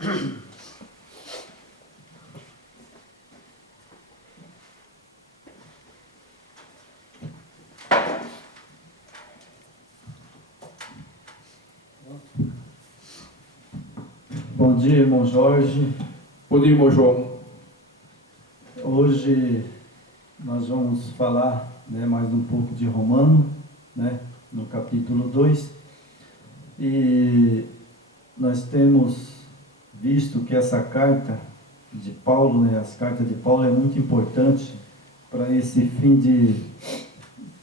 Bom dia, irmão Jorge. Bom dia, irmão João. Hoje nós vamos falar, mais um pouco de Romano, no capítulo 2. E nós temos visto que essa carta de Paulo, as cartas de Paulo é muito importante para esse fim de,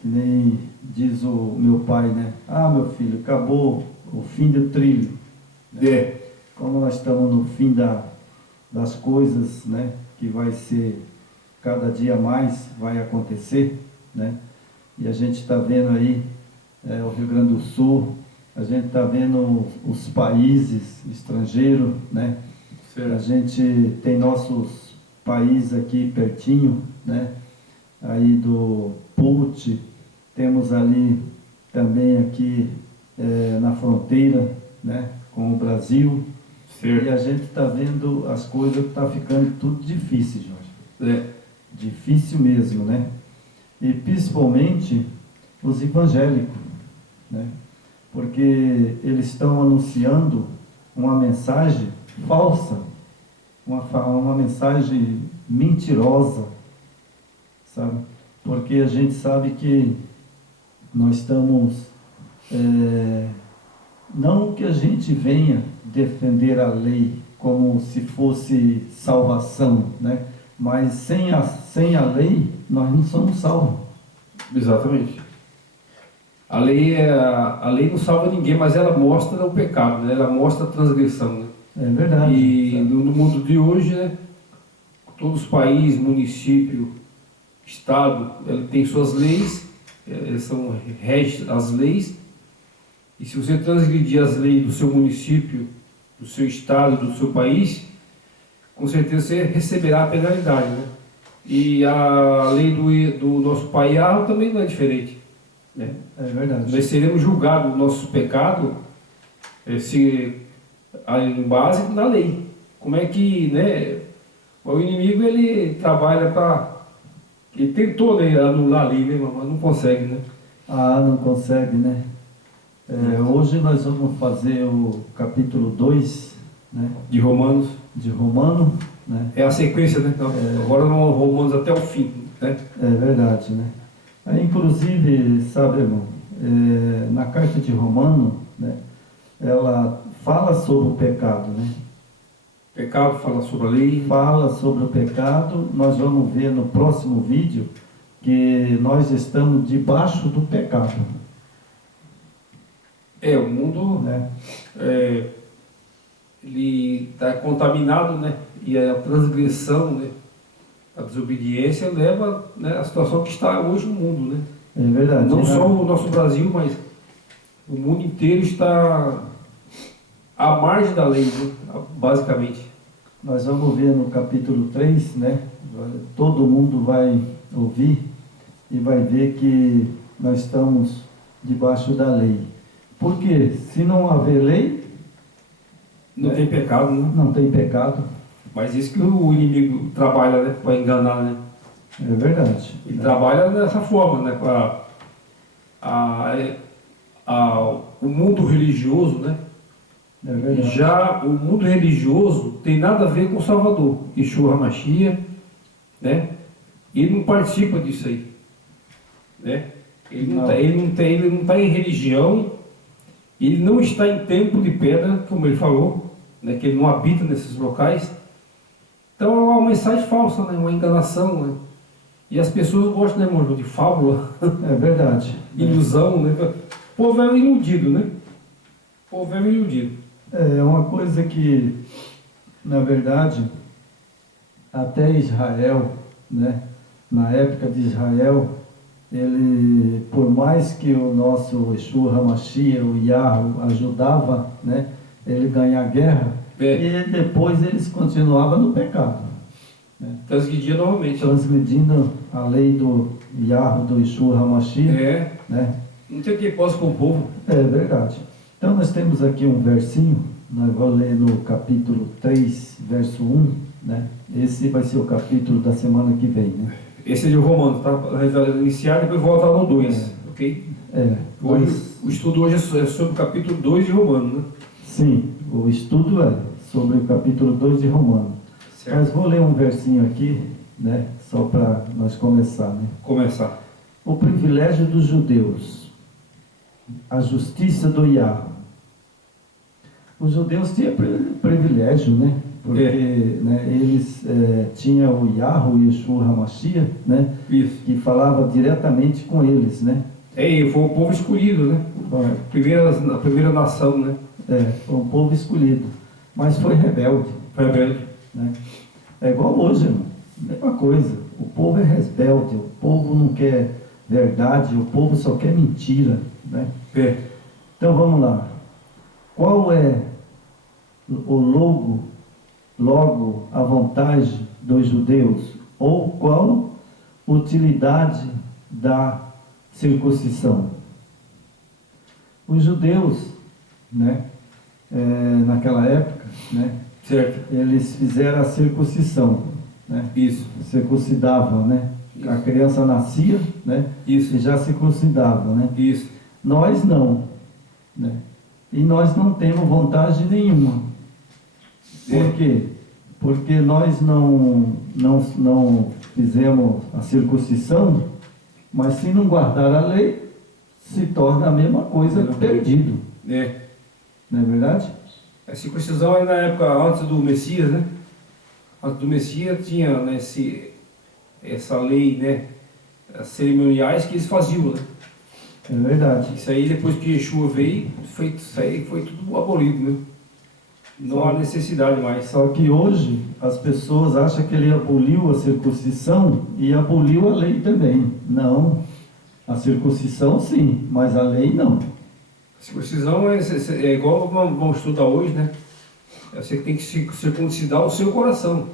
que nem diz o meu pai, Ah, meu filho, acabou o fim do trilho. Como nós estamos no fim das coisas, que vai ser cada dia mais, vai acontecer, e a gente está vendo aí o Rio Grande do Sul, a gente está vendo os países estrangeiros, a gente tem nossos países aqui pertinho, aí do PUT, temos ali também aqui na fronteira, com o Brasil. Certo. E a gente está vendo as coisas que estão ficando tudo difícil, Jorge. Difícil mesmo, E principalmente os evangélicos, Porque eles estão anunciando uma mensagem falsa, uma mensagem mentirosa, sabe? Porque a gente sabe que nós estamos... não que a gente venha defender a lei como se fosse salvação, mas sem a lei nós não somos salvos. Exatamente. A lei não salva ninguém, mas ela mostra o pecado, ela mostra a transgressão. É verdade. E no mundo de hoje, todos os países, município, estado, ele tem suas leis, são regem as leis. E se você transgredir as leis do seu município, do seu estado, do seu país, com certeza você receberá a penalidade, E a lei do nosso país também não é diferente, É verdade. Nós seremos julgados o nosso pecado em base na lei. Como é que, o inimigo ele trabalha para... Ele tentou anular a lei, mas não consegue, Não consegue, Hoje nós vamos fazer o capítulo 2, De Romanos. de Romano, É a sequência, Então, agora não Romanos até o fim, É verdade, Aí, inclusive, sabe, irmão, na carta de Romano, ela fala sobre o pecado, Pecado, fala sobre a lei. Fala sobre o pecado. Nós vamos ver no próximo vídeo que nós estamos debaixo do pecado. O mundo, ele está contaminado, E a transgressão, a desobediência leva à situação que está hoje no mundo, É verdade. Não só o nosso Brasil, mas o mundo inteiro está à margem da lei, basicamente. Nós vamos ver no capítulo 3, Todo mundo vai ouvir e vai ver que nós estamos debaixo da lei. Porque se não haver lei, não tem pecado, Não tem pecado. Mas isso que o inimigo trabalha, para enganar, É verdade. Ele trabalha dessa forma, o mundo religioso, É verdade. Já o mundo religioso tem nada a ver com o Salvador, Yeshua HaMashiach, Ele não participa disso aí, Ele não está em religião, ele não está em templo de pedra, como ele falou, que ele não habita nesses locais. Então é uma mensagem falsa, uma enganação, E as pessoas gostam, irmão, de fábula. É verdade. Ilusão, O povo é iludido, O povo é iludido. É uma coisa que, na verdade, até Israel, na época de Israel, ele, por mais que o nosso Yeshua HaMashiach, o Yahweh, ajudava, ele ganhar a guerra, e depois eles continuavam no pecado. Transgredia novamente. Transgredindo a lei do Yahweh, do Yeshua HaMashiach. Não tem quem possa com o povo. É verdade. Então nós temos aqui um versinho, nós vamos ler no capítulo 3, verso 1, né? Esse vai ser o capítulo da semana que vem, né? Esse é de Romanos, tá? A gente iniciar e depois volta no 2, ok? Hoje, o estudo hoje é sobre o capítulo 2 de Romanos, né? Sim, o estudo é sobre o capítulo 2 de Romanos. Certo. Mas vou ler um versinho aqui, né? Só para nós começar, né? Começar. O privilégio dos judeus, a justiça do Yahweh. Os judeus tinham privilégio, né? Porque né, eles tinham o Yahweh, Yeshua HaMashiach, né? Isso. Que falava diretamente com eles, né? E foi o povo escolhido, né? A primeira nação, né? Foi um povo escolhido, mas foi rebelde. Rebelde. Né? É igual hoje, irmão. Mesma coisa. O povo é rebelde, o povo não quer verdade, o povo só quer mentira, né? Então vamos lá. Qual é o logo a vantagem dos judeus? Ou qual utilidade da circuncisão? Os judeus, né, naquela época, né, certo, eles fizeram a circuncisão, né? Isso. Circuncidavam, né? Isso. A criança nascia, né? Isso. E já circuncidava, né? Isso. Nós não, né? E nós não temos vantagem nenhuma. Por quê? Porque nós não fizemos a circuncisão, mas se não guardar a lei, se torna a mesma coisa, perdido. Não é verdade? A circuncisão é na época antes do Messias, né? Antes do Messias tinha, né, essa lei, né? As cerimoniais que eles faziam, né? É verdade. Isso aí depois que Yeshua veio, isso aí foi tudo abolido, né? Não há necessidade mais. Só que hoje as pessoas acham que ele aboliu a circuncisão e aboliu a lei também. Não. A circuncisão sim, mas a lei não. A circuncisão é igual vamos estudar hoje, né? Você tem que circuncidar o seu coração,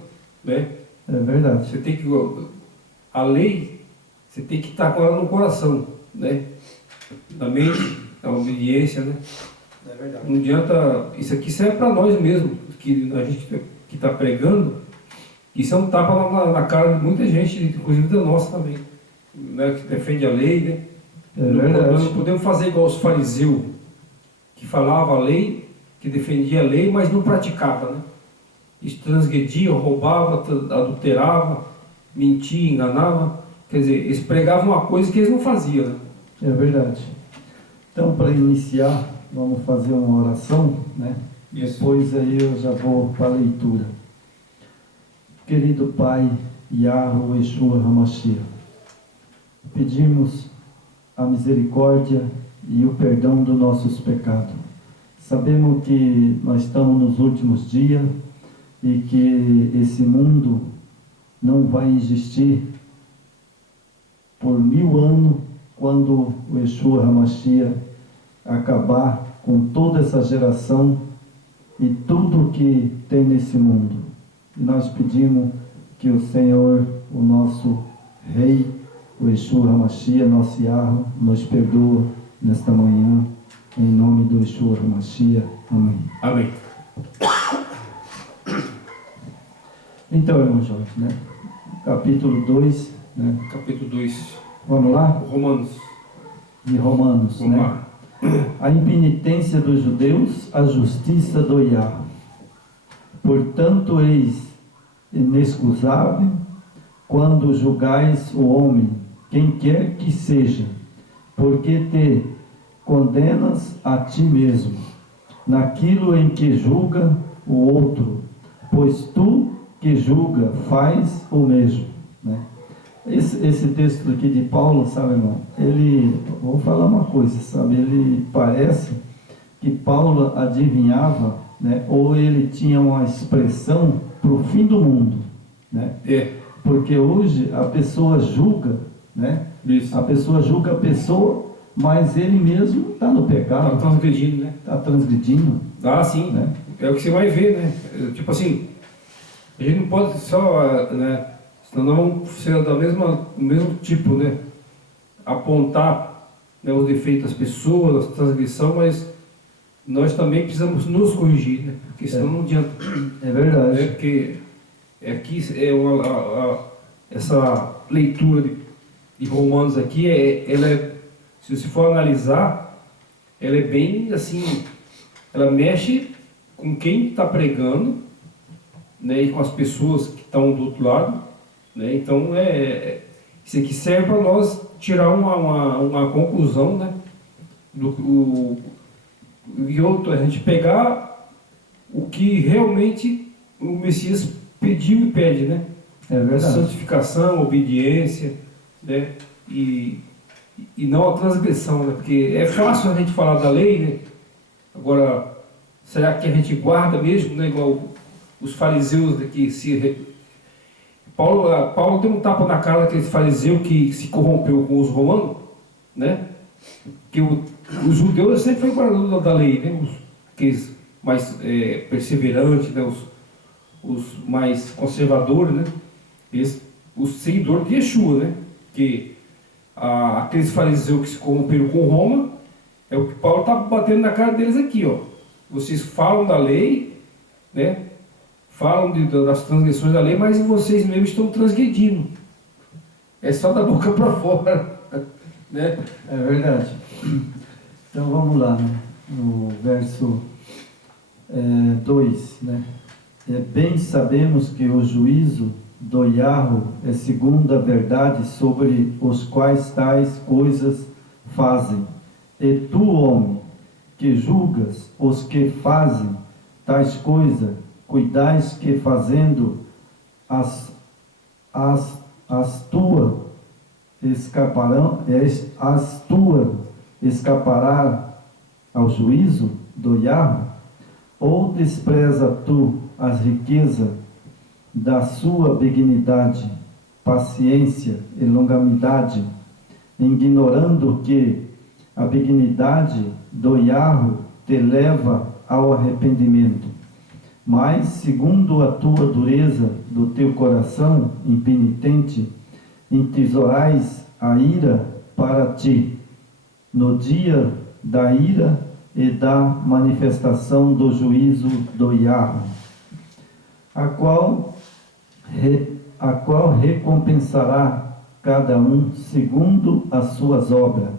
né? É verdade. Você tem que... A lei, você tem que estar com ela no coração, né? Na mente, na obediência, né? É verdade. Não adianta... Isso aqui serve para nós mesmo, que a gente que está pregando. Isso é um tapa na cara de muita gente, inclusive da nossa também, né? Que defende a lei, né? É verdade. Nós não podemos fazer igual os fariseus, que falavam a lei, que defendia a lei, mas não praticava, né? Eles transgrediam, roubavam, adulteravam, mentiam, enganavam. Quer dizer, eles pregavam uma coisa que eles não faziam, né? É verdade. Então, para iniciar, vamos fazer uma oração, né? Isso. Depois aí eu já vou para a leitura. Querido Pai, Yahweh, Yeshua HaMashiach, pedimos a misericórdia e o perdão dos nossos pecados. Sabemos que nós estamos nos últimos dias e que esse mundo não vai existir por 1000 anos quando o Yeshua HaMashiach acabar com toda essa geração e tudo que tem nesse mundo. E nós pedimos que o Senhor, o nosso Rei, o Yeshua HaMashiach, nosso Yahweh, nos perdoa nesta manhã, em nome do Yeshua HaMashiach. Amém. Amém. Então, irmão Jorge, né? Capítulo 2, né? Capítulo 2. Vamos lá? Romanos. De Romanos, Vamos né? lá. A impenitência dos judeus, a justiça do Yahweh. Portanto, eis inexcusável quando julgais o homem, quem quer que seja, porque te condenas a ti mesmo, naquilo em que julga o outro, pois tu que julga faz o mesmo, né? Esse texto aqui de Paulo, sabe, irmão, vou falar uma coisa, sabe, ele parece que Paulo adivinhava, né, ou ele tinha uma expressão para o fim do mundo, né? Porque hoje a pessoa julga, né? Isso. A pessoa julga a pessoa, mas ele mesmo está no pecado. Está transgredindo, né? Está transgredindo. Ah, sim. Né? É o que você vai ver, né? Tipo assim, a gente não pode só, né? Senão nós vamos ser do mesmo tipo, né? Apontar, né, os defeitos das pessoas, a transgressão, mas nós também precisamos nos corrigir, né? Porque senão não adianta. É verdade. Porque aqui essa leitura de Romanos aqui, se você for analisar, ela é bem assim, ela mexe com quem está pregando, né, e com as pessoas que estão do outro lado, né? Então isso aqui serve para nós tirar uma conclusão, né? E outro, a gente pegar o que realmente o Messias pediu e pede, né? É verdade. Santificação, obediência, né? E não a transgressão, né? Porque é fácil a gente falar da lei, né? Agora, será que a gente guarda mesmo, né? Igual os fariseus que Paulo deu um tapa na cara daquele fariseu que se corrompeu com os romanos, né? Que os judeus sempre foi guardador da lei, né? Aqueles mais perseverantes, né? Os mais conservadores, né? Os seguidores de Yeshua, né? Que aqueles fariseus que se corromperam com Roma, é o que Paulo está batendo na cara deles aqui, ó. Vocês falam da lei, né? Falam das transgressões da lei, mas vocês mesmos estão transgredindo. É só da boca para fora, né? É verdade. Então vamos lá, né? No verso 2, né? Bem sabemos que o juízo do Yahweh é segundo a verdade sobre os quais tais coisas fazem. E tu, homem, que julgas os que fazem tais coisas, cuidais que fazendo as tuas escapará ao juízo do Yahweh? Ou despreza tu as riquezas da sua benignidade, paciência e longanimidade, ignorando que a benignidade do Yahweh te leva ao arrependimento? Mas, segundo a tua dureza do teu coração impenitente, entesourais a ira para ti, no dia da ira e da manifestação do juízo do Yahweh, a qual recompensará cada um segundo as suas obras,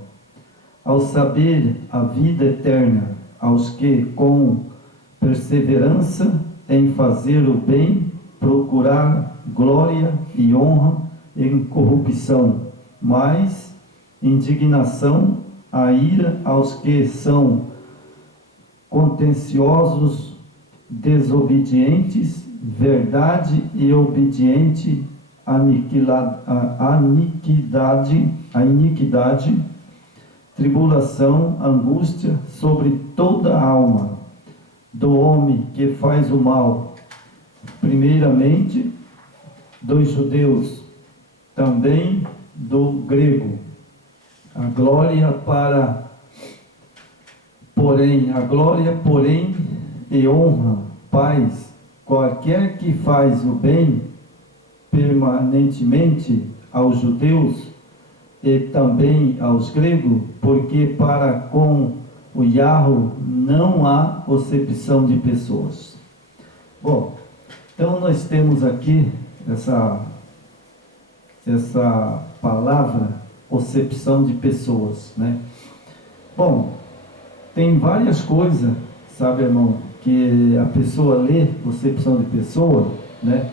ao saber a vida eterna aos que com perseverança em fazer o bem procurar glória e honra em corrupção, mas indignação a ira aos que são contenciosos, desobedientes, verdade e obediente a iniquidade, tribulação, angústia sobre toda a alma do homem que faz o mal, primeiramente dos judeus, também do grego. A glória, porém, e honra, paz, qualquer que faz o bem permanentemente aos judeus e também aos gregos, porque para com o Yahweh não há acepção de pessoas. Bom, então nós temos aqui essa palavra, acepção de pessoas, né? Bom, tem várias coisas, sabe, irmão, que a pessoa lê, acepção de pessoa, né?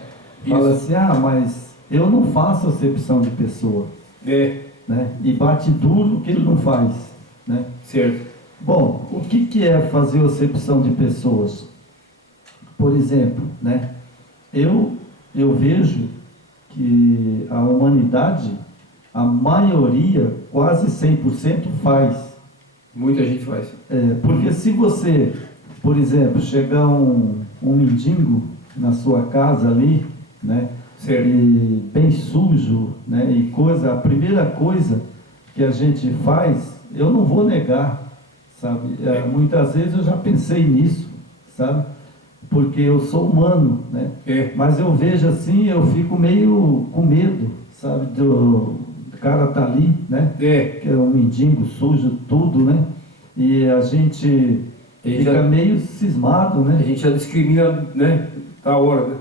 Fala assim, mas eu não faço acepção de pessoa. Né? E bate duro que ele não faz, né? Certo. Bom, o que é fazer acepção de pessoas? Por exemplo, né? Eu vejo que a humanidade, a maioria, quase 100% faz. Muita gente faz. Porque se você, por exemplo, chegar um mendigo na sua casa ali, né? Certo. E bem sujo, né? E a primeira coisa que a gente faz, eu não vou negar, sabe? Muitas vezes eu já pensei nisso, sabe? Porque eu sou humano, né? Mas eu vejo assim, eu fico meio com medo, sabe? O cara tá ali, né? Que é um mendigo sujo, tudo, né? E a gente fica meio cismado, A né? gente já discrimina, né? Da hora, né?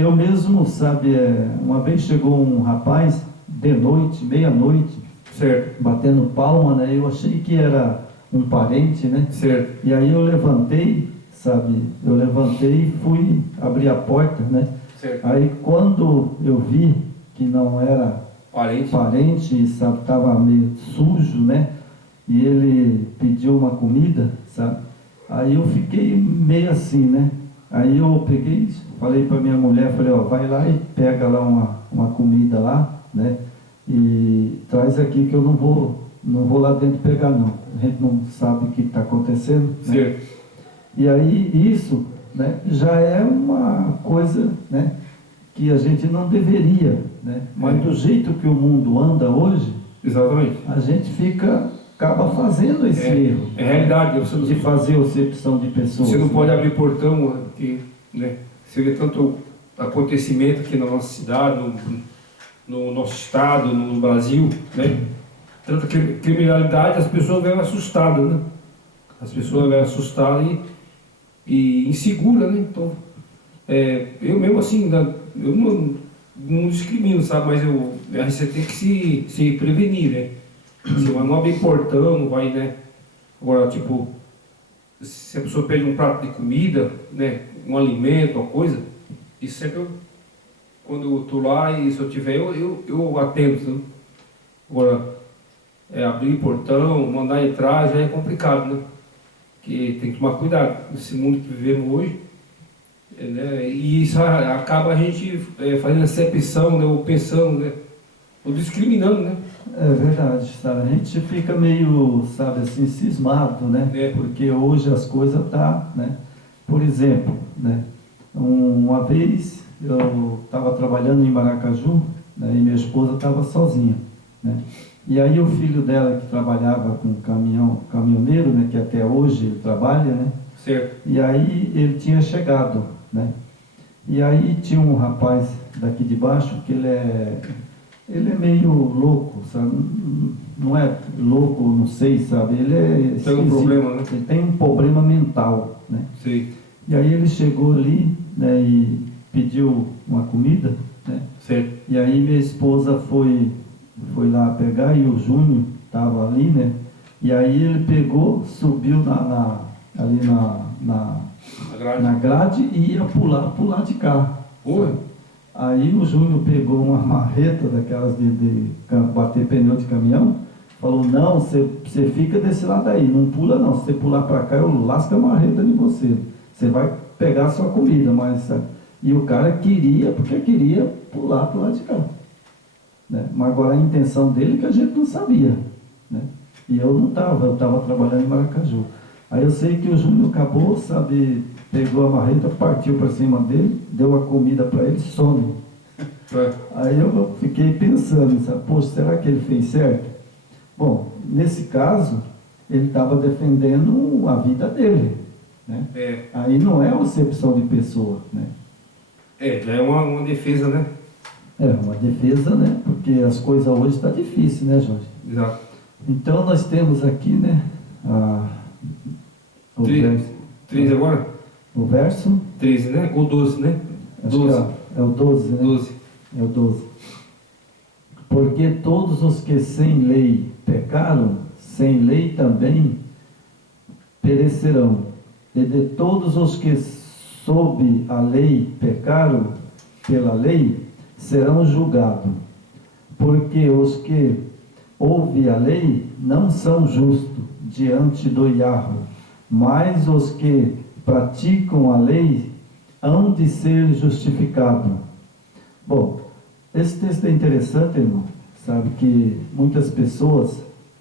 Eu mesmo, sabe, uma vez chegou um rapaz de noite, meia-noite, Certo, batendo palma, né? Eu achei que era um parente, né? certo, E aí eu levantei, sabe? Eu levantei e fui abrir a porta, né? certo. Aí quando eu vi que não era Parente. parente, sabe, estava meio sujo, né? E ele pediu uma comida, sabe? Aí eu fiquei meio assim, né? Aí eu peguei, falei para minha mulher, falei, ó, vai lá e pega lá uma comida lá, né? E traz aqui que eu não vou lá dentro pegar não. A gente não sabe o que está acontecendo, né? Certo. E aí isso, né, já é uma coisa, né, que a gente não deveria, né? Mas do jeito que o mundo anda hoje, Exatamente. a gente acaba fazendo esse erro. É realidade. Você De fazer acepção de pessoas. você não pode né? abrir portão, né? Você vê tanto acontecimento aqui na nossa cidade, no nosso estado, no Brasil, né? Tanta criminalidade, as pessoas vêm assustadas, né? As pessoas vêm assustadas e inseguras, né? Então, eu mesmo assim, eu não discrimino, sabe? Mas você tem que se prevenir, né? Você vai não abrir portão, não vai, né? Agora, tipo, se a pessoa pede um prato de comida, né? Um alimento, uma coisa, isso sempre quando eu estou lá e se eu tiver, eu atendo, sabe? Agora, abrir portão, mandar entrar, já é complicado, né? Que tem que tomar cuidado nesse mundo que vivemos hoje, né? E isso acaba a gente fazendo acepção, né? Ou pensando, né? Ou discriminando, né? É verdade, sabe? A gente fica meio, sabe, assim, cismado, né? Porque hoje as coisas né? Por exemplo, né? Uma vez eu estava trabalhando em Maracaju, né? E minha esposa estava sozinha, né? E aí o filho dela que trabalhava com caminhoneiro, né? Que até hoje ele trabalha, né? Certo. E aí ele tinha chegado, né? E aí tinha um rapaz daqui de baixo que ele é meio louco, sabe? Não é louco, não sei, sabe? Ele é tem um problema, né? Ele tem um problema mental, né? Sim. E aí ele chegou ali, né? E pediu uma comida, né? Certo. E aí minha esposa foi lá pegar e o Júnior estava ali, né? E aí ele pegou, subiu ali na grade e ia pular de carro. Oi. Aí o Júnior pegou uma marreta daquelas de bater pneu de caminhão, falou, não, você fica desse lado aí, não pula não, se você pular para cá eu lasco a marreta de você, você vai pegar a sua comida, mas... E o cara porque queria pular para o lado de cá. Né? Mas agora a intenção dele que a gente não sabia. Né? E eu não estava, eu estava trabalhando em Maracaju. Aí eu sei que o Júnior acabou, sabe, pegou a marreta, partiu para cima dele, deu a comida para ele, some. Aí eu fiquei pensando, sabe, poxa, será que ele fez certo? Bom, nesse caso, ele estava defendendo a vida dele. Né? Aí não é acepção de pessoa. Né? Já é uma defesa, né? É uma defesa, né? Porque as coisas hoje estão difíceis, né, Jorge? Exato. Então nós temos aqui, né, o 13 agora? O verso? 13, né? Ou 12, né? Acho 12. que é o 12, né? 12. É o 12. Porque todos os que sem lei pecaram, sem lei também perecerão. E de todos os que sob a lei pecaram pela lei, serão julgados. Porque os que ouvem a lei não são justos diante do Iahve, mas os que praticam a lei hão de ser justificados. Bom, esse texto é interessante, irmão. Sabe que muitas pessoas,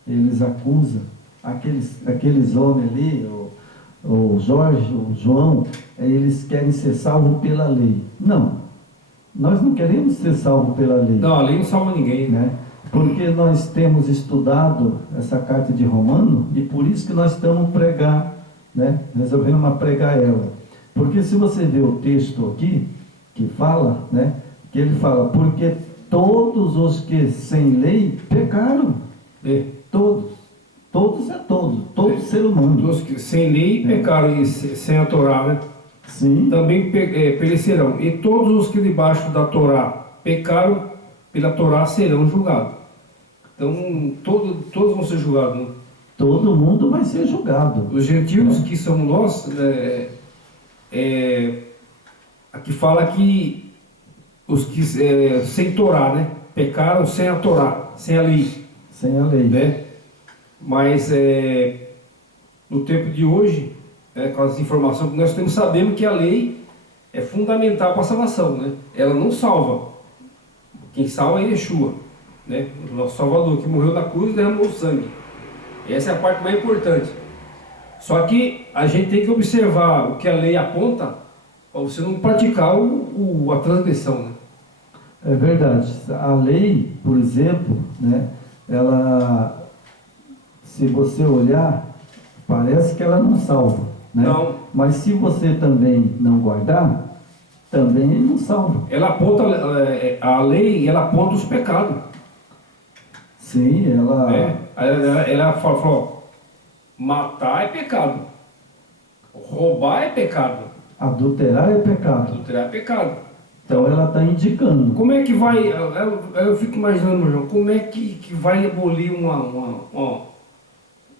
eles acusam aqueles homens ali, o Jorge, o João, eles querem ser salvos pela lei. Não, nós não queremos ser salvos pela lei. Não, a lei não salva ninguém. Né? Porque nós temos estudado essa carta de Romano e por isso que nós estamos resolvendo pregar ela. Porque se você ver o texto aqui, que fala, né, que ele fala, porque todos os que sem lei pecaram. Todos. Todos é todos, todo ser humano. Todos que sem lei pecaram e sem a Torá, né? Sim, Também perecerão. E todos os que debaixo da Torá pecaram, pela Torá serão julgados. Então, todos vão ser julgados, né? todo mundo vai ser julgado. Os gentios que somos nós, aqui fala que os que sem Torá, né? Pecaram sem a Torá, sem a lei, Sem a lei. né? Mas no tempo de hoje, com as informações que nós temos, sabemos que a lei é fundamental para a salvação, né? Ela não salva. Quem salva é Yeshua, né? O nosso Salvador, que morreu na cruz e derramou o sangue. Essa é a parte mais importante. Só que a gente tem que observar o que a lei aponta para você não praticar a transgressão, né? É verdade. A lei, por exemplo, né, ela, se você olhar, parece que ela não salva, né? Não. Mas se você também não guardar, também não salva. Ela aponta, a lei, ela aponta os pecados. Sim, ela... Né? Ela fala, ó, matar é pecado, roubar é pecado, Adulterar é pecado. adulterar é pecado. Então ela está indicando. Como é que vai, eu fico imaginando, meu irmão, como é que vai abolir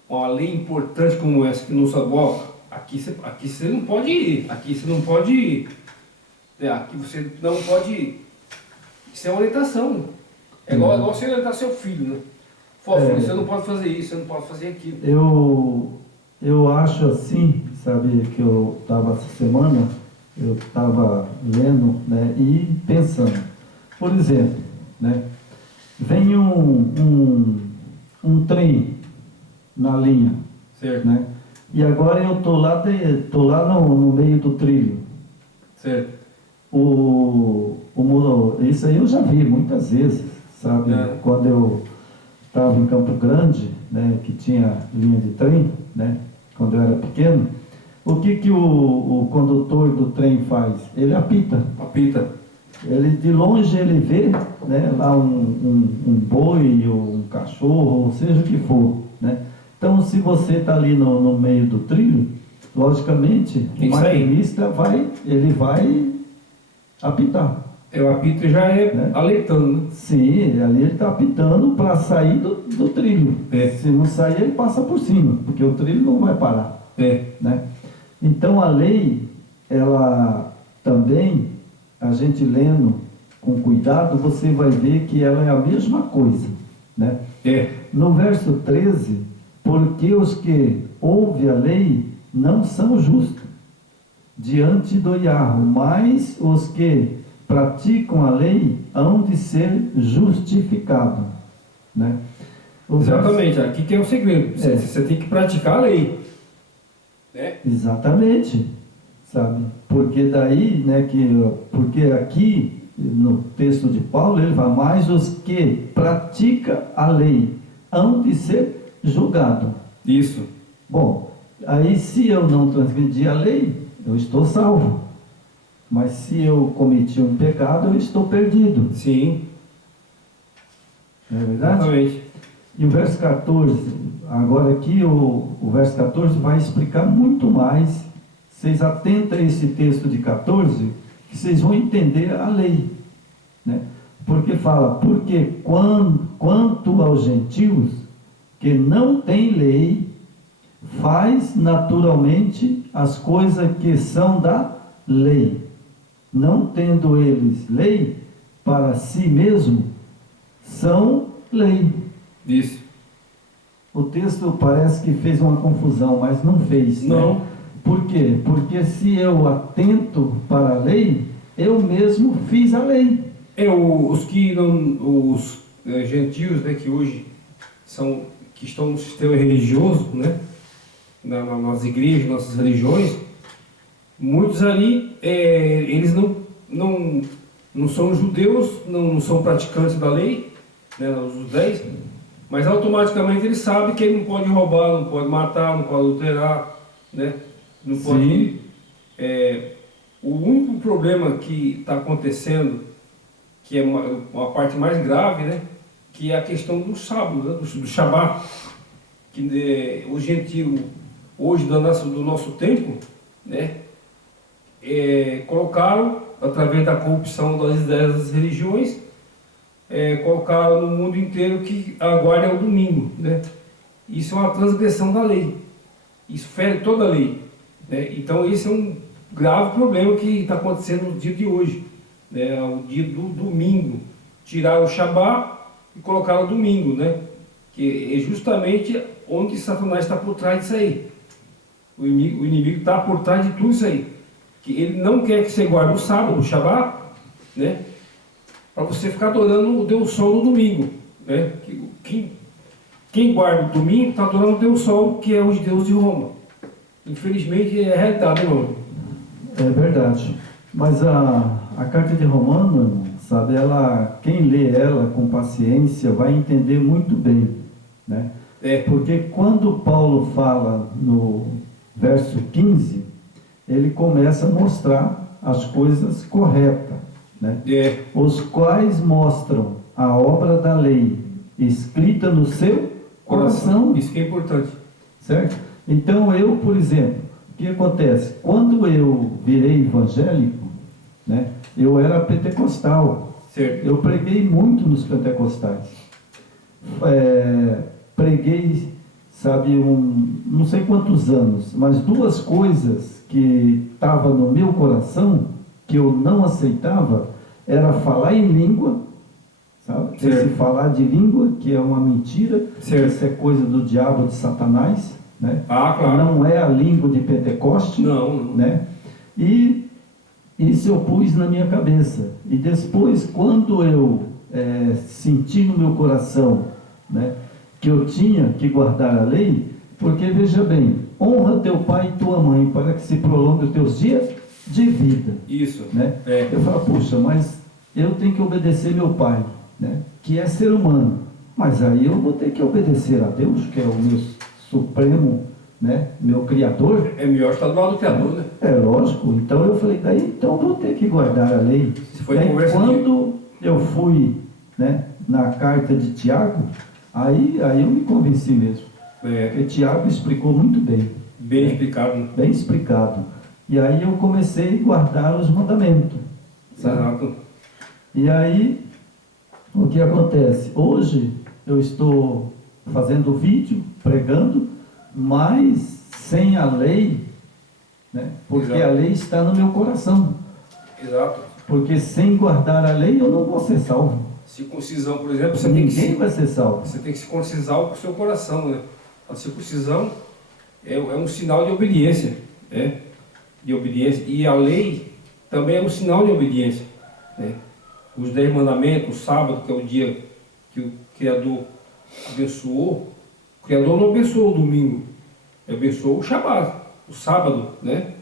uma lei importante como essa, que não sabe, ó, aqui você não pode ir, aqui você não pode ir, aqui você não pode ir. Isso é uma orientação. É igual você orientar seu filho, né? Fala, filho, você não pode fazer isso, você não pode fazer aquilo. Eu acho assim, sabe, que eu estava essa semana, eu estava lendo, né, e pensando. Por exemplo, né, vem um trem na linha, Certo. né, e agora eu tô lá no meio do trilho. Certo. Isso aí eu já vi muitas vezes, sabe? Quando eu estava em Campo Grande, né, que tinha linha de trem, né, quando eu era pequeno, o que o condutor do trem faz? Ele apita. Apita. Ele, de longe ele vê, né, lá um boi ou um cachorro, ou seja o que for, né? Então, se você está ali no meio do trilho, logicamente, o maquinista vai apitar. O apito já é alertando, né? Sim, ali ele está apitando para sair do trilho. Se não sair, ele passa por cima, porque o trilho não vai parar. Né? Então, a lei, ela também, a gente lendo com cuidado, você vai ver que ela é a mesma coisa. Né? No verso 13, porque os que ouvem a lei não são justos diante do Iarro, mas os que praticam a lei hão de ser justificados. Né? Exatamente, aqui tem um segredo. Você tem que praticar a lei. Né? Exatamente, sabe? Porque daí, né, porque aqui no texto de Paulo ele fala, mas os que praticam a lei hão de ser julgados. Isso. Bom, aí se eu não transgredir a lei, eu estou salvo. Mas se eu cometi um pecado, eu estou perdido. Sim. Não é verdade? Exatamente. E o verso 14, agora aqui o verso 14 vai explicar muito mais. Vocês atentem a esse texto de 14, que vocês vão entender a lei. Né? Porque fala, porque quanto aos gentios que não têm lei, faz naturalmente as coisas que são da lei. Não tendo eles lei, para si mesmo, são lei. Isso. O texto parece que fez uma confusão, mas não fez. Não. Né? Por quê? Porque se eu atento para a lei, eu mesmo fiz a lei. Os que não, os gentios, né, que hoje que estão no sistema religioso, né, nas igrejas, nossas religiões, muitos ali, eles não são judeus, não são praticantes da lei, né, os 10, mas automaticamente eles sabem que ele não pode roubar, não pode matar, não pode adulterar, né, não pode... o único problema que está acontecendo, que é uma parte mais grave, né, que é a questão do sábado, né, do Shabat, que o gentio hoje do nosso tempo, né, colocaram, através da corrupção das ideias das religiões, colocaram no mundo inteiro que a guarda é o domingo, né? Isso é uma transgressão da lei, isso fere toda a lei, né? Então esse é um grave problema que está acontecendo no dia de hoje, né? O dia do domingo, tiraram o Shabá e colocaram o domingo, né? Que é justamente onde Satanás está por trás disso aí. O inimigo está por trás de tudo isso aí, que ele não quer que você guarde o sábado, o Shabá, né? Para você ficar adorando o Deus Sol no domingo, né? Quem guarda o domingo está adorando o Deus Sol, que é os deuses de Roma. Infelizmente é a realidade, meu irmão. É verdade. Mas a carta de Romano, sabe, quem lê ela com paciência vai entender muito bem, né? Porque quando Paulo fala no verso 15, ele começa a mostrar as coisas corretas, né? Os quais mostram a obra da lei escrita no seu coração. Isso que é importante. Certo? Então eu, por exemplo, o que acontece? Quando eu virei evangélico, né, eu era pentecostal. Certo. Eu preguei muito nos pentecostais. Preguei, sabe, não sei quantos anos, mas duas coisas que estavam no meu coração, que eu não aceitava, era falar em língua, sabe? Certo. Esse falar de língua, que é uma mentira, Certo. isso é coisa do diabo, de Satanás, né? Claro. Não é a língua de Pentecoste, não. Né? E isso eu pus na minha cabeça. E depois, quando eu senti no meu coração, né, que eu tinha que guardar a lei, porque veja bem, honra teu pai e tua mãe para que se prolongue os teus dias de vida. Isso. Né? Eu falo, puxa, mas eu tenho que obedecer meu pai, né, que é ser humano. Mas aí eu vou ter que obedecer a Deus, que é o meu supremo, né, meu Criador. É melhor estar do lado do Criador, né? É lógico. Então eu falei, então vou ter que guardar a lei. Quando eu fui, né, na carta de Tiago, aí eu me convenci mesmo. Porque Tiago explicou muito bem. Bem explicado. Bem explicado. E aí eu comecei a guardar os mandamentos. Sabe? Exato. E aí, o que acontece? Hoje eu estou fazendo vídeo, pregando, mas sem a lei, né? Porque Exato. a lei está no meu coração. Exato. Porque sem guardar a lei eu não vou ser salvo. Circuncisão, por exemplo, Ninguém vai ser salvo. Você tem que circuncisar com o seu coração, né? A circuncisão é um sinal de obediência, né? De obediência. E a lei também é um sinal de obediência, né? Os 10 mandamentos, o sábado, que é o dia que o Criador abençoou, o Criador não abençoou o domingo, ele abençoou o Shabbat, o sábado, né?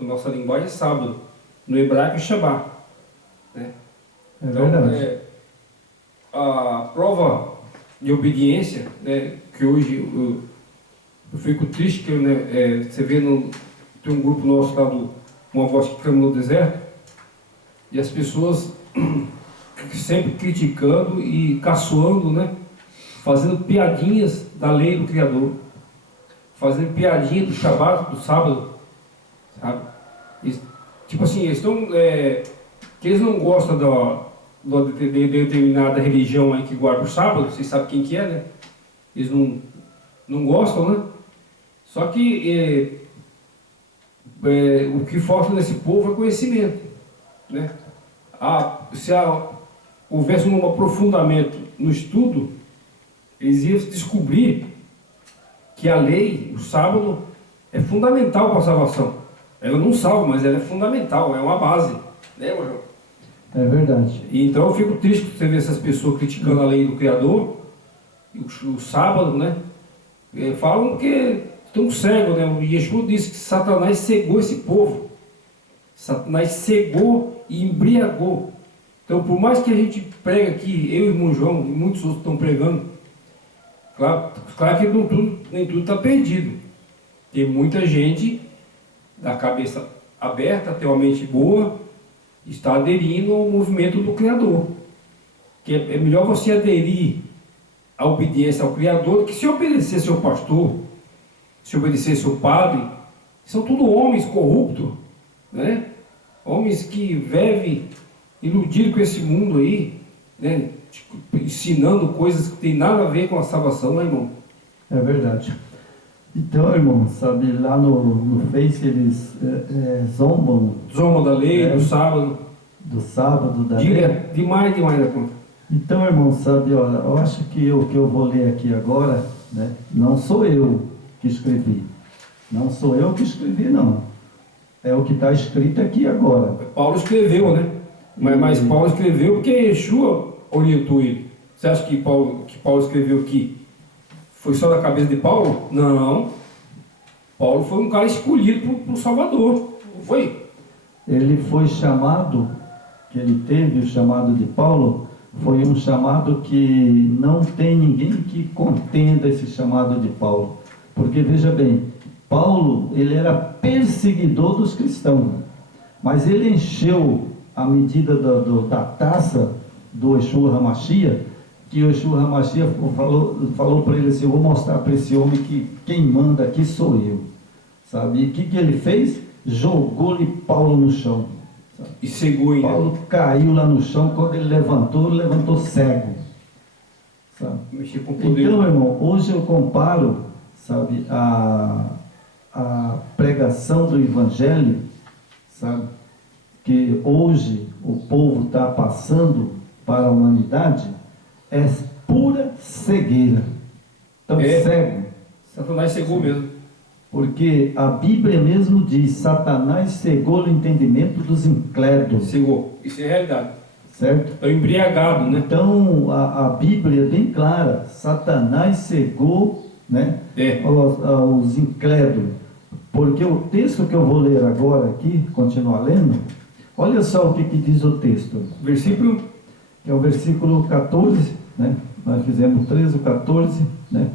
Na nossa linguagem é sábado, no hebraico é Shabbat, né? Então, verdade. A prova de obediência, né, que hoje eu fico triste, que né, você vê, tem um grupo nosso lá Uma Voz que Clama no Deserto, e as pessoas sempre criticando e caçoando, né, fazendo piadinhas da lei do Criador, fazendo piadinha do Shabbat, do sábado, sabe? Tipo assim, eles estão... que eles não gostam de determinada religião aí que guarda o sábado, vocês sabem quem que é, né? Eles não gostam, né? Só que o que falta nesse povo é conhecimento, né? Se houvesse um aprofundamento no estudo, eles iam descobrir que a lei, o sábado, é fundamental para a salvação. Ela não salva, mas ela é fundamental, é uma base, né, João? É verdade. E então eu fico triste você ver essas pessoas criticando a lei do Criador, o sábado, né? Falam que estão cegos, né? O Yeshua disse que Satanás cegou esse povo. Satanás cegou e embriagou. Então, por mais que a gente pregue aqui, eu e o irmão João, e muitos outros estão pregando, claro que nem tudo está perdido. Tem muita gente da cabeça aberta, tem uma mente boa, está aderindo ao movimento do Criador. Que é melhor você aderir a obediência ao Criador do que se obedecer seu pastor, se obedecer seu padre. São tudo homens corruptos, né? Homens que vivem iludidos com esse mundo aí, né? Ensinando coisas que tem nada a ver com a salvação, né, irmão? É verdade. Então, irmão, sabe, lá no Face eles zombam Zomba da lei, do sábado. do sábado, da lei. Diga, demais da conta. Então, irmão, sabe, olha, eu acho que o que eu vou ler aqui agora, né, não sou eu que escrevi. Não sou eu que escrevi, não. É o que está escrito aqui agora. Paulo escreveu, né? Mas Paulo escreveu porque Yeshua orientou ele. Você acha que Paulo escreveu aqui foi só da cabeça de Paulo? Não. Paulo foi um cara escolhido para o Salvador. Não foi? Ele foi chamado, que ele teve o chamado de Paulo, foi um chamado que não tem ninguém que contenda esse chamado de Paulo. Porque, veja bem, Paulo, ele era perseguidor dos cristãos, mas ele encheu a medida da taça do Yeshua HaMashiach, que o Yeshua HaMashiach falou para ele assim: eu vou mostrar para esse homem que quem manda aqui sou eu. Sabe? E o que ele fez? Jogou-lhe Paulo no chão. Sabe? E cegou ainda. Paulo caiu lá no chão, quando ele levantou cego. Sabe? Mexer com o poder. Então, irmão, hoje eu comparo, sabe, a pregação do Evangelho, sabe, que hoje o povo está passando para a humanidade, é pura cegueira. Então, cego. Satanás cegou mesmo. Porque a Bíblia mesmo diz: Satanás cegou o entendimento dos incrédulos. Cegou. Isso é realidade. Certo? É embriagado, né? Então, a Bíblia é bem clara: Satanás cegou, né, os incrédulos. Porque o texto que eu vou ler agora aqui, continuar lendo, olha só o que diz o texto. Versículo? Que é o versículo 14, né? Nós fizemos 13, 14, né?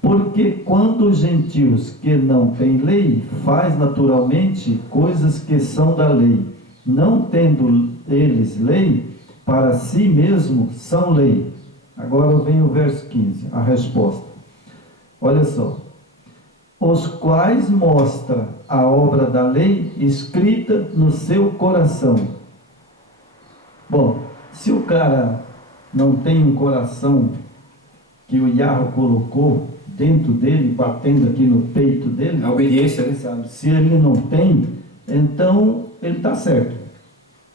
Porque quando os gentios que não têm lei faz naturalmente coisas que são da lei, não tendo eles lei, para si mesmos são lei. Agora vem o verso 15, a resposta. Olha só. Os quais mostra a obra da lei escrita no seu coração. Bom, se o cara não tem um coração que o Yahweh colocou dentro dele, batendo aqui no peito dele, A obediência, né? sabe? Se ele não tem, então ele está certo.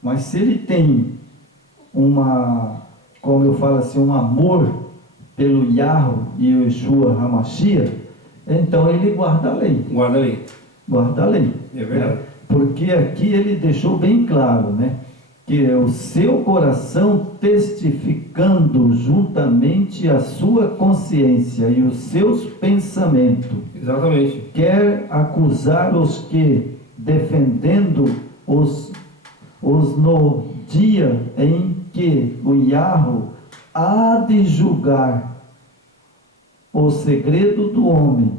Mas se ele tem como eu falo assim, um amor pelo Yahweh e o Yeshua HaMashiach, então ele guarda a lei. Guarda a lei. Guarda a lei. É verdade. Né? Porque aqui ele deixou bem claro, né? Que é o seu coração testificando juntamente a sua consciência e os seus pensamentos. Exatamente. Quer acusar os que, defendendo os no dia em que o Yahweh há de julgar o segredo do homem,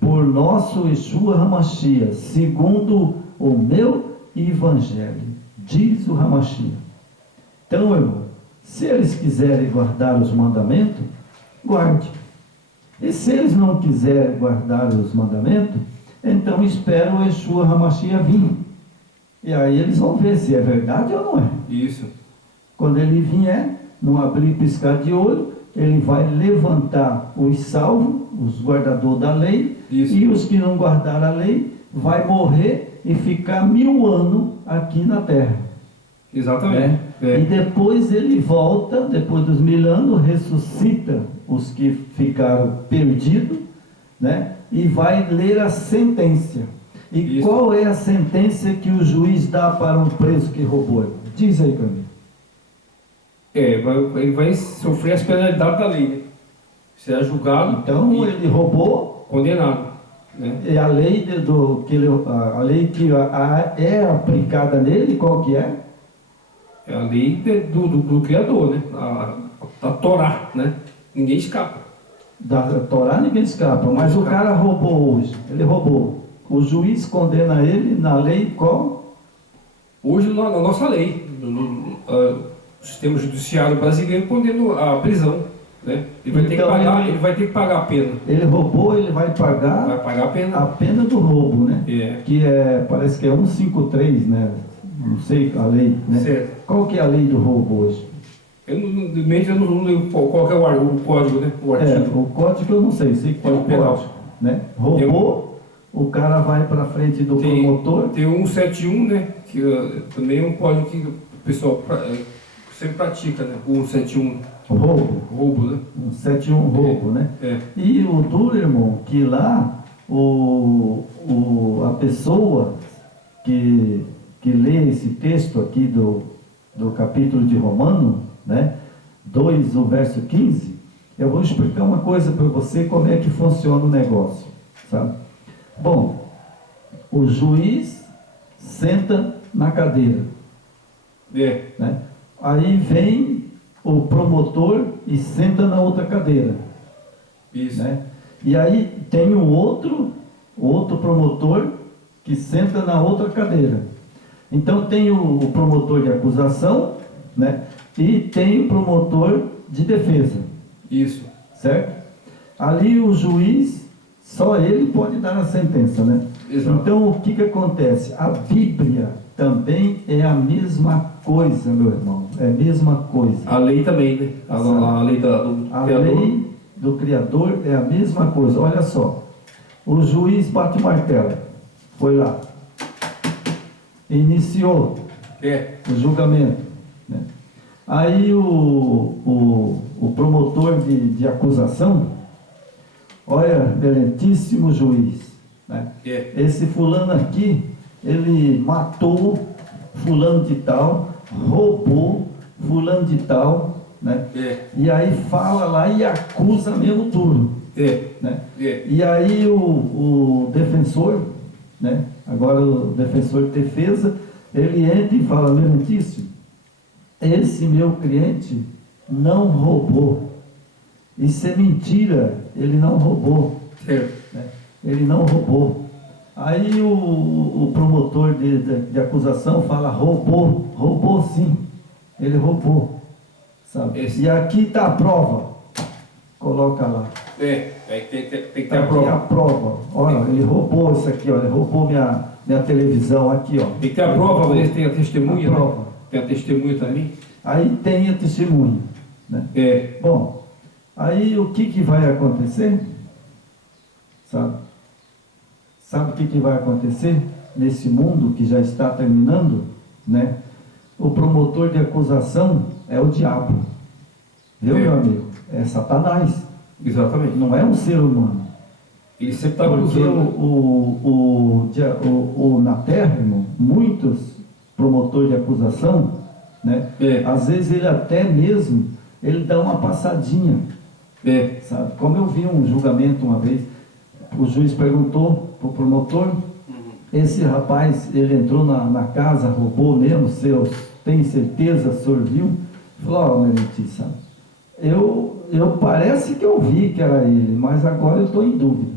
por nosso Yeshua HaMashiach, segundo o meu evangelho, diz o HaMashiach. Então, irmão, se eles quiserem guardar os mandamentos, guarde. E se eles não quiserem guardar os mandamentos, então espera o Yeshua HaMashiach vir. E aí eles vão ver se é verdade ou não é. Isso. Quando ele vier, não abrir e piscar de olho, ele vai levantar os salvos, os guardadores da lei, Isso. E os que não guardaram a lei, vai morrer e ficar 1000 anos aqui na terra. Exatamente. Né? E depois ele volta, depois dos 1000 anos, ressuscita os que ficaram perdidos, né? E vai ler a sentença. E Isso. qual é a sentença que o juiz dá para um preso que roubou? Diz aí para mim. Ele vai sofrer as penalidades da lei, né? Será julgado. Então ele roubou, condenado. Né? e a lei a lei que é aplicada nele, qual que é? É a lei do Criador, né? A Torá, né? Ninguém escapa. Da Torá ninguém escapa, mas o cara roubou hoje, ele roubou. O juiz condena ele na lei qual? Hoje, na nossa lei, o sistema judiciário brasileiro condena a prisão. né? Ele vai ter que Então, pagar, ele vai ter que pagar a pena. Ele roubou, ele vai Vai pagar pagar a pena. a pena do roubo, né? É. Que parece que é 153, né? Não sei a lei, né? Certo. Qual que é a lei do roubo hoje? Eu não lembro qual que é o código, né? O artigo. O código eu não sei que tem um Código penal. código, né? Roubou, o cara vai para frente do promotor. Tem o 171, né? Que também é um código que o pessoal sempre pratica, né? O 171. Roubo, né? 171 roubo, né? É. E o duro, irmão, que lá a pessoa que lê esse texto aqui do capítulo de Romano, né? 2, o verso 15, eu vou explicar uma coisa para você, como é que funciona o negócio, sabe? Bom, o juiz senta na cadeira, né? Aí vem o promotor e senta na outra cadeira. Isso. Né? E aí tem o outro promotor que senta na outra cadeira. Então tem o promotor de acusação, né? E tem o promotor de defesa. Isso. Certo? Ali o juiz, só ele pode dar a sentença, né? Exato. Então o que acontece? A Bíblia também é a mesma coisa, meu irmão. É a mesma coisa. A lei também, né? A lei do A Criador. lei do Criador é a mesma coisa. Olha só. O juiz bate o martelo. Foi lá. Iniciou o julgamento. Né? Aí o promotor de acusação, olha, excelentíssimo juiz. Né? Esse fulano aqui, ele matou fulano de tal, roubou fulano de tal, né? E aí fala lá e acusa mesmo duro. Né? E aí o defensor, né? Agora o defensor de defesa, ele entra e fala, excelentíssimo, esse meu cliente não roubou. Isso é mentira, ele não roubou. Né? Ele não roubou. Aí o promotor de acusação fala, roubou sim, ele roubou, sabe? E aqui está a prova, coloca lá. Tem que ter a Aqui prova. a prova, olha, ele roubou isso aqui, olha, ele roubou minha televisão aqui, ó. Tem que ter a prova, mas tem a testemunha, a prova. Né? Tem a testemunha também. Aí tem a testemunha, né? Bom, aí o que vai acontecer? Sabe o que vai acontecer nesse mundo que já está terminando, né? O promotor de acusação é o diabo, viu, meu amigo? É Satanás. Exatamente. Não é um ser humano. Ele sempre está Porque na terra, irmão, muitos promotores de acusação, né? Às vezes ele até mesmo, ele dá uma passadinha, sabe? Como eu vi um julgamento uma vez, o juiz perguntou para o promotor, esse rapaz, ele entrou na casa, roubou mesmo, tem certeza, o senhor viu? Falou, meu Letícia, eu parece que eu vi que era ele, mas agora eu estou em dúvida.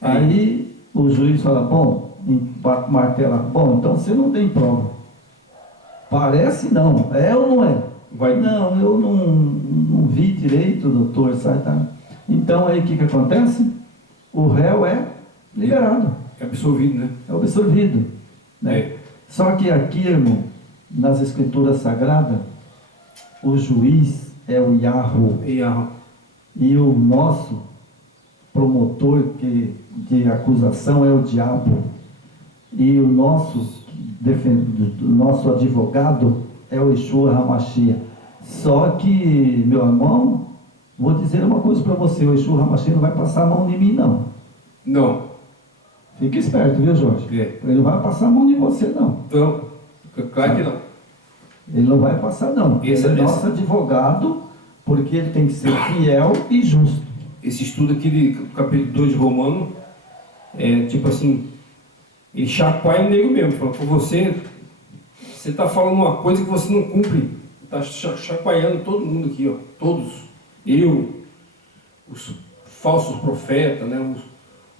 Aí o juiz fala, bom, martela, bom, então você não tem prova. Parece não, é ou não é? Não, eu não vi direito, doutor, sabe? Tá? Então aí o que acontece? O réu é liberado. É absolvido, né? É absolvido. Né? Só que aqui, irmão, nas escrituras sagradas, o juiz é o Yahweh. E o nosso promotor de acusação é o diabo. E o nosso advogado é o Yeshua HaMashiach. Só que, meu irmão, vou dizer uma coisa para você, o Yeshua HaMashiach não vai passar a mão em mim, não. Não. Fique esperto, viu, Jorge? Ele não vai passar a mão em você, não. Então, claro que não. Ele não vai passar, não. Ele é nosso advogado, porque ele tem que ser fiel e justo. Esse estudo aqui do capítulo 2 de Romano, tipo assim, ele chacoalha o nego mesmo, falando, você está falando uma coisa que você não cumpre, está chacoalhando todo mundo aqui, ó, todos, os falsos profetas, né,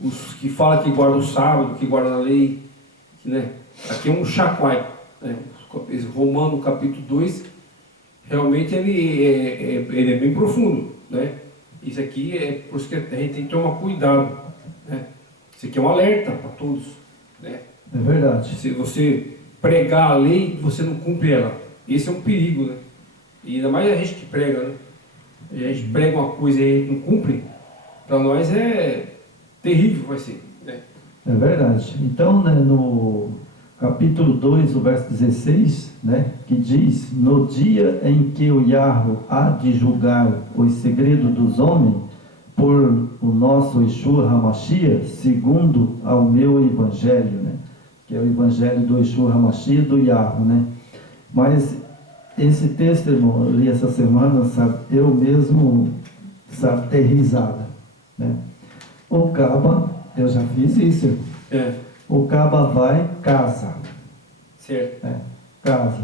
os que falam que guardam o sábado, que guardam a lei, né, aqui é um chacoalho, né, esse Romano capítulo 2, realmente ele é bem profundo. né? Isso aqui é por isso que a gente tem que tomar cuidado, né? Isso aqui é um alerta para todos, né? É verdade. Se você pregar a lei, você não cumpre ela. Esse é um perigo, né? E ainda mais a gente que prega, né? A gente prega uma coisa e a gente não cumpre, para nós é terrível, vai ser, né? É verdade. Então, né, no capítulo 2, o verso 16, né, que diz: no dia em que o Yahweh há de julgar os segredos dos homens, por o nosso Yeshua HaMashiach, segundo ao meu evangelho, né, que é o evangelho do Yeshua HaMashiach, do Yahweh, né. Mas esse texto, irmão, eu li essa semana, sabe, eu mesmo, sabe, ter risada, né. O caba, eu já fiz isso, irmão. É, O caba vai, casa, certo. né? Casa.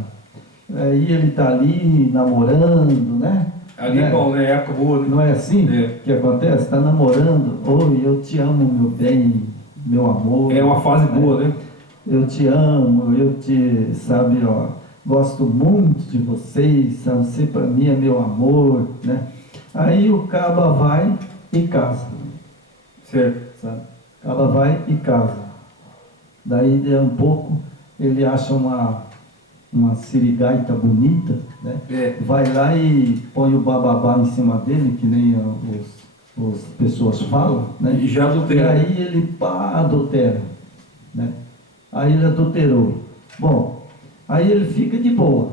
Aí ele está ali namorando, né? Ali, né? bom, né? Época boa, né? Não é assim É. que acontece? Está namorando, oi, eu te amo, meu bem, meu amor. É uma fase boa, né? Eu te amo, eu te, sabe, ó, gosto muito de vocês, sabe, você para mim é meu amor, né? Aí o caba vai e casa, Certo. sabe? O caba vai e casa. Daí, de um pouco, ele acha uma sirigaita bonita, né? É. Vai lá e põe o bababá em cima dele, que nem as pessoas falam, né? E já E adultera. aí ele adultera, né? Aí ele adulterou. Bom, aí ele fica de boa,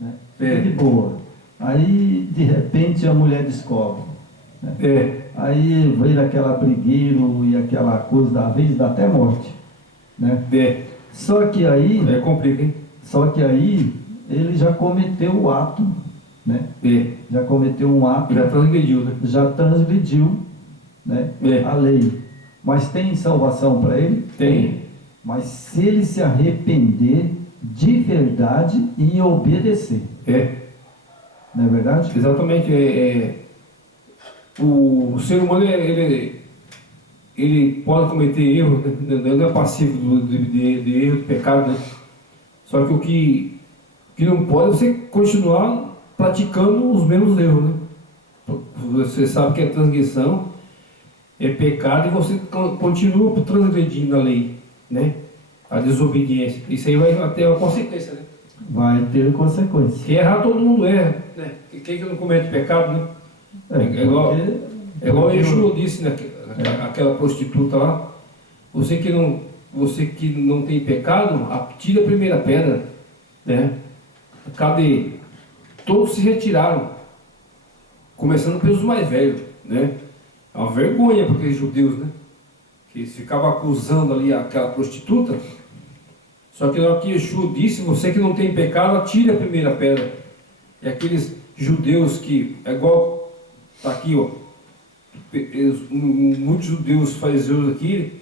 né? Fica É. de boa. Aí, de repente, a mulher descobre, né? É. Aí vira aquela brigueiro e aquela coisa da vez, dá até morte, né? É. Só que aí Complica, hein? ele já cometeu o ato, né? É. Já cometeu um ato, Já transgrediu, né? já transgrediu, né? É. A lei. Mas tem salvação para ele? Tem. Mas se ele se arrepender de verdade e obedecer, É. não é verdade? Exatamente. O ser humano, ele pode cometer erro, né? Não é passivo de erro, de pecado, né? Só que o que não pode é você continuar praticando os mesmos erros, né? Você sabe que é transgressão, é pecado, e você continua transgredindo a lei, né? A desobediência. Isso aí vai ter uma consequência, né? Vai ter consequência. Que errar todo mundo erra, né? Quem que não comete pecado, né? É igual o Yeshua disse, né? Aquela prostituta lá: você que não tem pecado, atira a primeira pedra, né? Cadê? Todos se retiraram, começando pelos mais velhos, né? É uma vergonha para aqueles judeus, né? Que ficavam acusando ali aquela prostituta. Só que na hora que Yeshua disse: você que não tem pecado, atire a primeira pedra. E aqueles judeus que, é igual, está aqui, ó, muitos judeus fariseus aqui,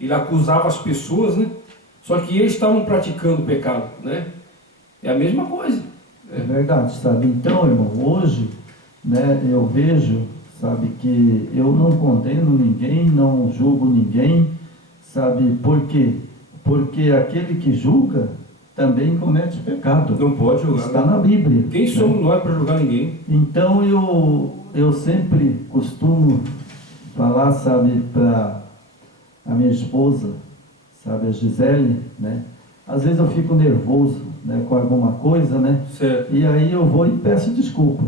ele acusava as pessoas, né? Só que eles estavam praticando o pecado, né? É a mesma coisa. É verdade, sabe? Então, irmão, hoje, né, eu vejo, sabe, que eu não condeno ninguém, não julgo ninguém, sabe? Por quê? Porque aquele que julga também comete pecado. Não pode julgar. Está na Bíblia. Quem somos nós para julgar ninguém? Então eu sempre costumo falar, sabe, para a minha esposa, sabe, a Gisele, né? Às vezes eu fico nervoso, né, com alguma coisa, né? Certo. E aí eu vou e peço desculpa,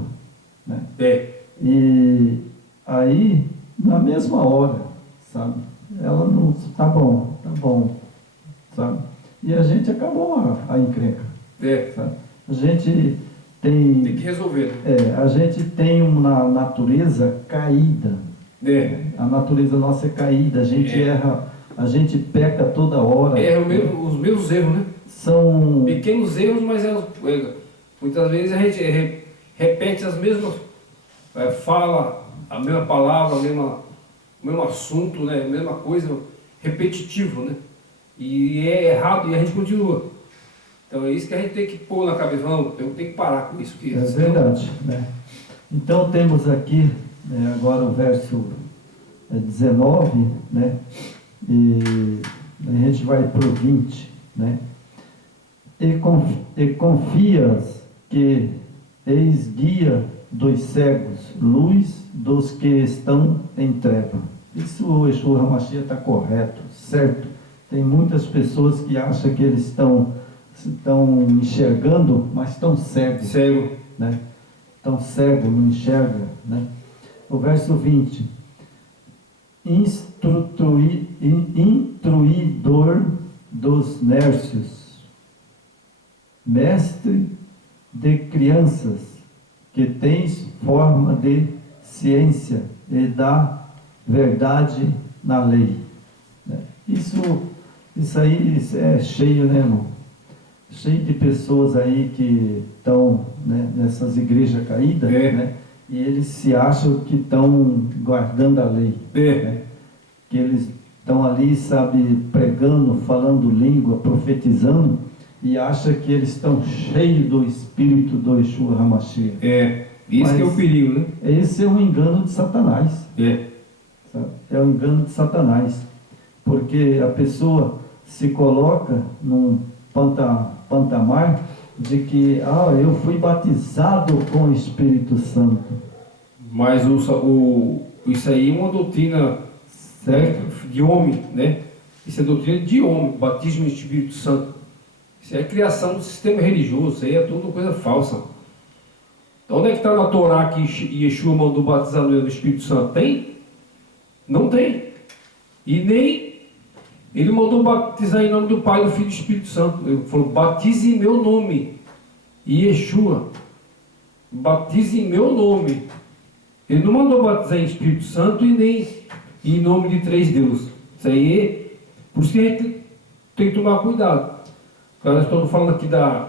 né? É. E aí, na mesma hora, sabe, ela não, tá bom, sabe? E a gente acabou a encrenca, É. sabe? A gente Tem que resolver. a gente tem uma natureza caída. É. A natureza nossa é caída, a gente erra, a gente peca toda hora. Os mesmos erros, né? São Pequenos erros, mas muitas vezes a gente repete as mesmas, fala a mesma palavra, o mesmo assunto, né? A mesma coisa, repetitivo, né? E é errado e a gente continua. Então é isso que a gente tem que pôr na cabeça. Não, eu tenho que parar com isso. É verdade, né? Então temos aqui, agora o verso 19, né? E a gente vai para o 20, né? E confias que eis guia dos cegos, luz dos que estão em treva. Isso o Yeshua HaMashiach está correto, certo? Tem muitas pessoas que acham que eles estão enxergando, mas estão cegos. Cego. Né? Estão cegos, não enxergam. Né? O verso 20. Instruidor dos nércios, mestre de crianças, que tens forma de ciência e da verdade na lei. Né? Isso aí é cheio, né, irmão? Cheio de pessoas aí que estão, né, nessas igrejas caídas, né? E eles se acham que estão guardando a lei. Né? Que eles estão ali, sabe, pregando, falando língua, profetizando, e acham que eles estão cheios do Espírito do Yeshua HaMashiach. Isso que é o perigo, né? Esse é um engano de Satanás. Sabe? É um engano de Satanás. Porque a pessoa se coloca num patamar de que eu fui batizado com o Espírito Santo. Mas isso aí é uma doutrina, né, de homem, né? Isso é doutrina de homem, batismo no Espírito Santo. Isso é a criação do sistema religioso, isso aí é tudo coisa falsa. Então, onde é que está na Torá que Yeshua mandou batizar no Espírito Santo? Tem? Não tem. E nem ele mandou batizar em nome do Pai, do Filho e do Espírito Santo. Ele falou, batize em meu nome. E Yeshua, batize em meu nome. Ele não mandou batizar em Espírito Santo e nem em nome de 3 deuses. Isso aí, por isso que a gente tem que tomar cuidado. Nós estamos falando aqui da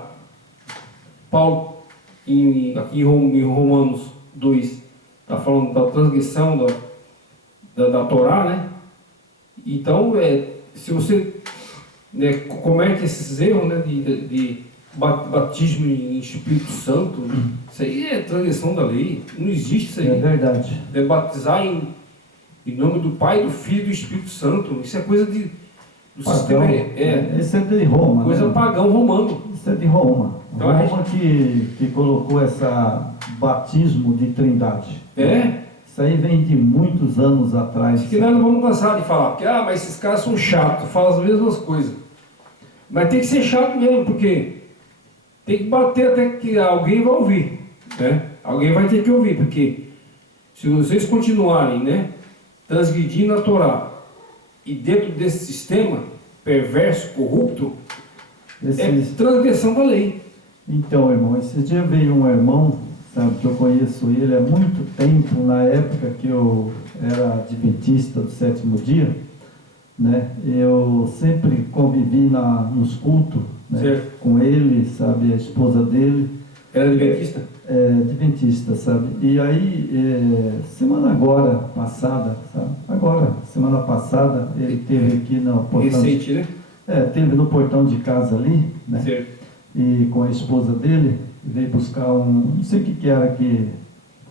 Paulo, aqui em Romanos 2, está falando da transgressão da Torá, né? Então, se você, né, comete esses erros, né, de batismo em Espírito Santo, isso aí é transgressão da lei, não existe isso aí. É verdade. É batizar em nome do Pai, do Filho e do Espírito Santo, isso é coisa do pagão. sistema. Esse é de Roma. Coisa, né? Pagão romano. Isso é de Roma. Então, Roma que colocou esse batismo de trindade. Isso aí vem de muitos anos atrás. Que nós não vamos cansar de falar, porque mas esses caras são chatos, falam as mesmas coisas. Mas tem que ser chato mesmo, porque tem que bater até que alguém vai ouvir. Né? Alguém vai ter que ouvir, porque se vocês continuarem, né, transgredindo a Torá e dentro desse sistema perverso, corrupto, é transgressão da lei. Então, irmão, esse dia veio um irmão, sabe, que eu conheço ele há muito tempo, na época que eu era adventista do 7º dia, né? Eu sempre convivi nos cultos, né, com ele, sabe, a esposa dele. Era adventista? Adventista, sabe? E aí, semana passada, ele teve aqui no portão. Recente, né? Teve no portão de casa ali, né? Certo. E com a esposa dele, veio buscar não sei o que era que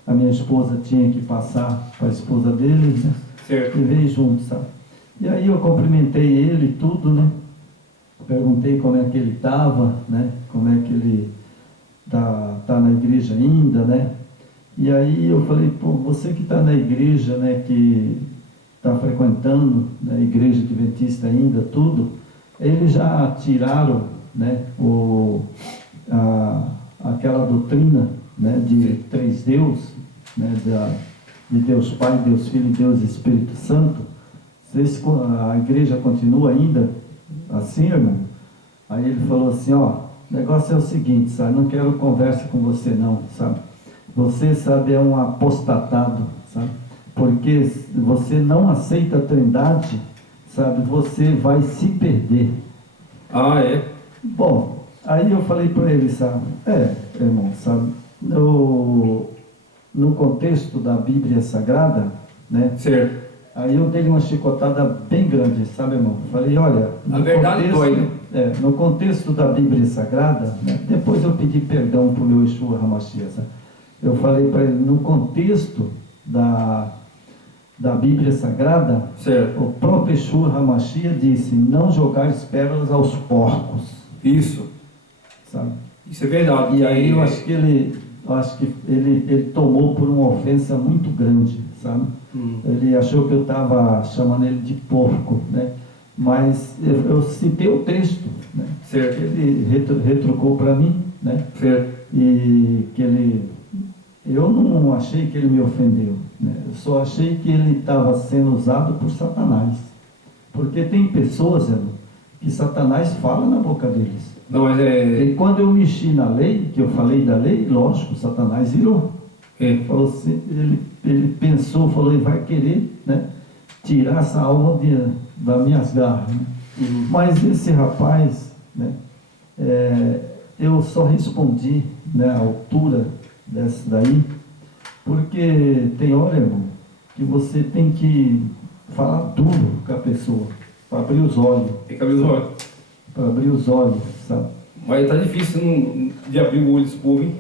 a minha esposa tinha que passar para a esposa dele, né? Certo. E veio junto, sabe? E aí eu cumprimentei ele e tudo, né? Perguntei como é que ele estava, né? Como é que ele tá na igreja ainda, né? E aí eu falei, pô, você que está na igreja, né? Que está frequentando, né, a igreja adventista ainda, tudo, eles já tiraram, né? Aquela doutrina, né, de 3 deuses, né, de Deus Pai, Deus Filho, Deus Espírito Santo. A igreja continua ainda assim, irmão? Aí ele falou assim, o negócio é o seguinte, sabe, não quero conversa com você não, sabe? Você, sabe, é um apostatado, sabe? Porque você não aceita a Trindade, sabe, você vai se perder. Bom, aí eu falei para ele, sabe, irmão, sabe, no contexto da Bíblia Sagrada, né? Certo. Aí eu dei uma chicotada bem grande, sabe, irmão? Falei, olha, no contexto da Bíblia Sagrada, né? Depois eu pedi perdão para o meu Yeshua HaMashiach, sabe? Eu falei para ele, no contexto da Bíblia Sagrada, certo, o próprio Yeshua HaMashiach disse, não jogar pérolas aos porcos. Isso. Sabe? Isso é verdade. E aí eu acho que ele eu acho que ele tomou por uma ofensa muito grande, sabe? Ele achou que eu estava chamando ele de porco, né? Mas eu citei o texto, né? Certo. Ele retrucou para mim, né? Certo. E que eu não achei que ele me ofendeu, né? Eu só achei que ele estava sendo usado por Satanás. Porque tem pessoas, irmão, que Satanás fala na boca deles. Não, mas E quando eu mexi na lei, que eu falei da lei, lógico, Satanás irou. Falou assim, ele pensou, falou, ele vai querer, né, tirar essa alma das minhas garras. Né? Mas esse rapaz, né, eu só respondi, né, a altura dessa daí, porque tem hora, irmão, que você tem que falar duro com a pessoa, para abrir os olhos. tem que abrir os olhos. Para abrir os olhos, sabe? Mas tá difícil de abrir o olho desse povo, hein?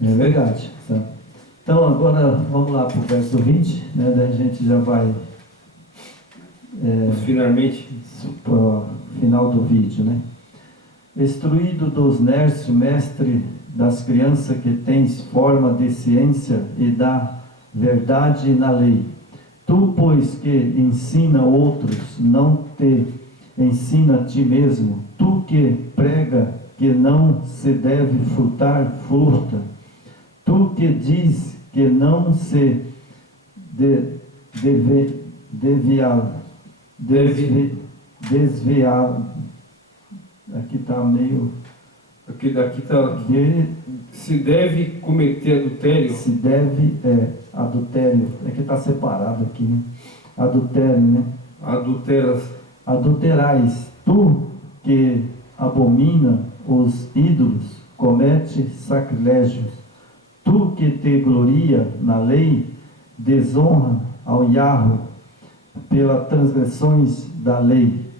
É verdade, sabe? Então agora vamos lá para o verso 20, né? Daí a gente já vai Finalmente. para o final do vídeo, né? Instruído dos nércios, mestre das crianças que tens forma de ciência e da verdade na lei. Tu, pois, que ensina outros, não te ensina a ti mesmo. Tu que prega que não se deve furtar, furta. Tu que diz que não se desviar. Aqui está meio. Aqui está. Se deve cometer adultério. Se deve, adultério. É que está separado aqui, né? Adultério, né? Adulterais. Tu que abomina os ídolos, comete sacrilégios. Tu que te gloria na lei, desonra ao Yahweh pelas transgressões da lei.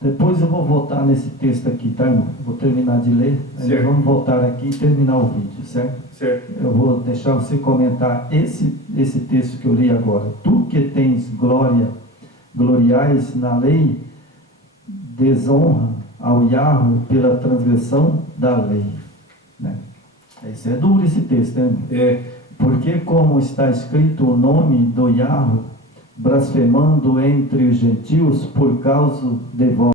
Depois eu vou voltar nesse texto aqui, tá, irmão? Vou terminar de ler, aí nós vamos voltar aqui e terminar o vídeo, certo? Certo. Eu vou deixar você comentar esse texto que eu li agora. Tu que tens gloriais na lei, desonra ao Yahweh pela transgressão da lei. Né? Esse é duro esse texto, né? Porque como está escrito o nome do Yahweh, blasfemando entre os gentios por causa de vós.